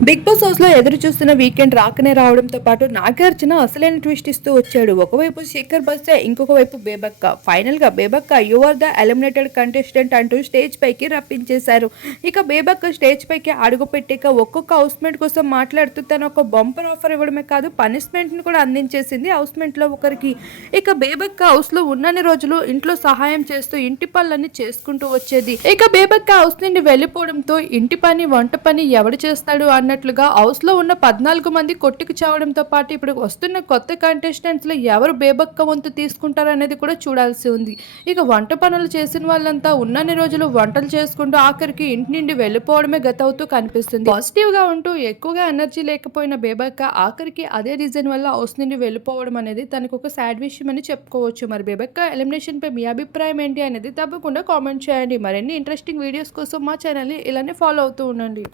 Big boss హౌస్‌లో ఎదురు చూస్తున్న వీకెండ్ రాకనే రావడంతో పాటు నాగార్జున అసలైన ట్విస్ట్ ఇస్తూ వచ్చాడు. ఒకవైపు శేఖర్ బస్సే, ఇంకొక వైపు బేబక్క. ఫైనల్‌గా Bebakka you are the eliminated contestant అంటూ స్టేజ్ పైకి రప్పించేశారు. ఇక బేబక్క స్టేజ్ పైకి అడుగుపెట్టాక ఒక్కొక్క హౌస్‌మేట్ కోసం మాట్లాడుతూ తను ఒక బంపర్ ఆఫర్ ఇవ్వడమే కాదు పనిష్మెంట్‌ని కూడా అందించేసింది హౌస్‌మేట్‌లో ఒకరికి. ఇక బేబక్క హౌస్‌లో ఉన్నన్ని రోజులు ఇంట్లో సహాయం చేస్తూ ఇంటి పనులన్నీ చేసుకుంటూ వచ్చేది. ఇక బేబక్క హౌస్ నుండి వెళ్ళిపోవడంతో ఇంటి పని, వంట పని ఎవడు చేస్తాడు అన్నట్లుగా హౌస్‌లో ఉన్న 14 మంది కొట్టుకు చావడంతో పాటు ఇప్పుడు వస్తున్న కొత్త కంటెస్టెంట్స్‌లో ఎవరు బేబక్క వంతు తీసుకుంటారనేది కూడా చూడాల్సి ఉంది. ఇక వంట పనులు చేసిన వాళ్ళంతా ఉన్నన్ని రోజులు వంటలు చేసుకుంటూ ఆఖరికి ఇంటి నుండి వెళ్ళిపోవడమే గతవుతూ కనిపిస్తుంది. పాజిటివ్‌గా ఉంటూ ఎక్కువగా ఎనర్జీ లేకపోయిన బేబక్క ఆఖరికి అదే రీజన్ వల్ల హౌస్ నుండి వెళ్ళిపోవడం అనేది తనకు ఒక సాడ్ విషయం అని చెప్పుకోవచ్చు. మరి బేబక్క ఎలిమినేషన్ పై మీ అభిప్రాయం ఏంటి అనేది తప్పకుండా కామెంట్ చేయండి. మరిన్ని ఇంట్రెస్టింగ్ వీడియోస్ కోసం మా ఛానల్‌ని ఇలానే ఫాలో అవుతూ ఉండండి.